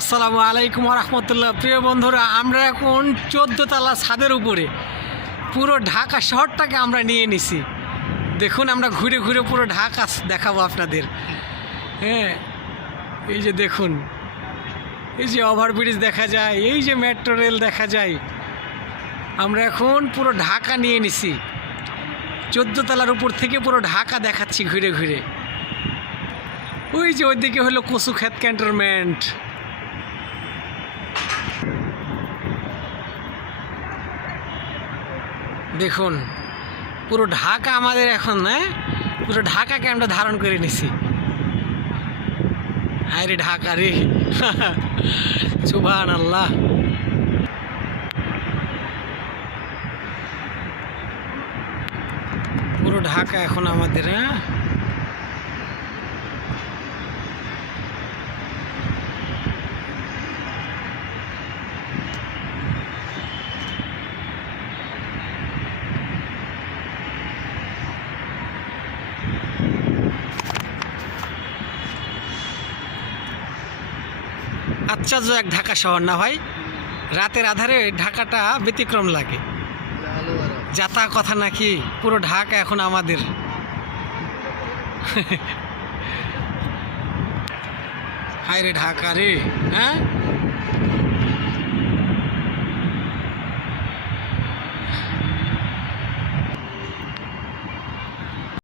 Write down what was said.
আসসালামু আলাইকুম রহমতুল্লাহ। প্রিয় বন্ধুরা, আমরা এখন 14 তলা ছাদের উপরে পুরো ঢাকা শহরটাকে আমরা নিয়ে নিছি। দেখুন, আমরা ঘুরে ঘুরে পুরো ঢাকা দেখাবো আপনাদের। হ্যাঁ, এই যে দেখুন, এই যে ওভারব্রিজ দেখা যায়, এই যে মেট্রো রেল দেখা যায়। আমরা এখন পুরো ঢাকা নিয়ে নিছি, 14 তলার উপর থেকে পুরো ঢাকা দেখাচ্ছি ঘুরে ঘুরে। ওই যে ওইদিকে হলো কচুক্ষেত ক্যান্টনমেন্ট। দেখুন, পুরো ঢাকা আমাদের এখন, হ্যাঁ, পুরো ঢাকাকে আমরা ধারণ করে নিছি। হায় রে ঢাকা রে, সুবহানাল্লাহ। পুরো ঢাকা এখন আমাদের। হ্যাঁ, আশ্চর্য এক ঢাকা শহর না ভাই? রাতের আধারে ঢাকাটা ব্যতিক্রম লাগে। যাতা কথা নাকি, পুরো ঢাকা এখন আমাদের। হায় রে ঢাকা রে। হ্যাঁ।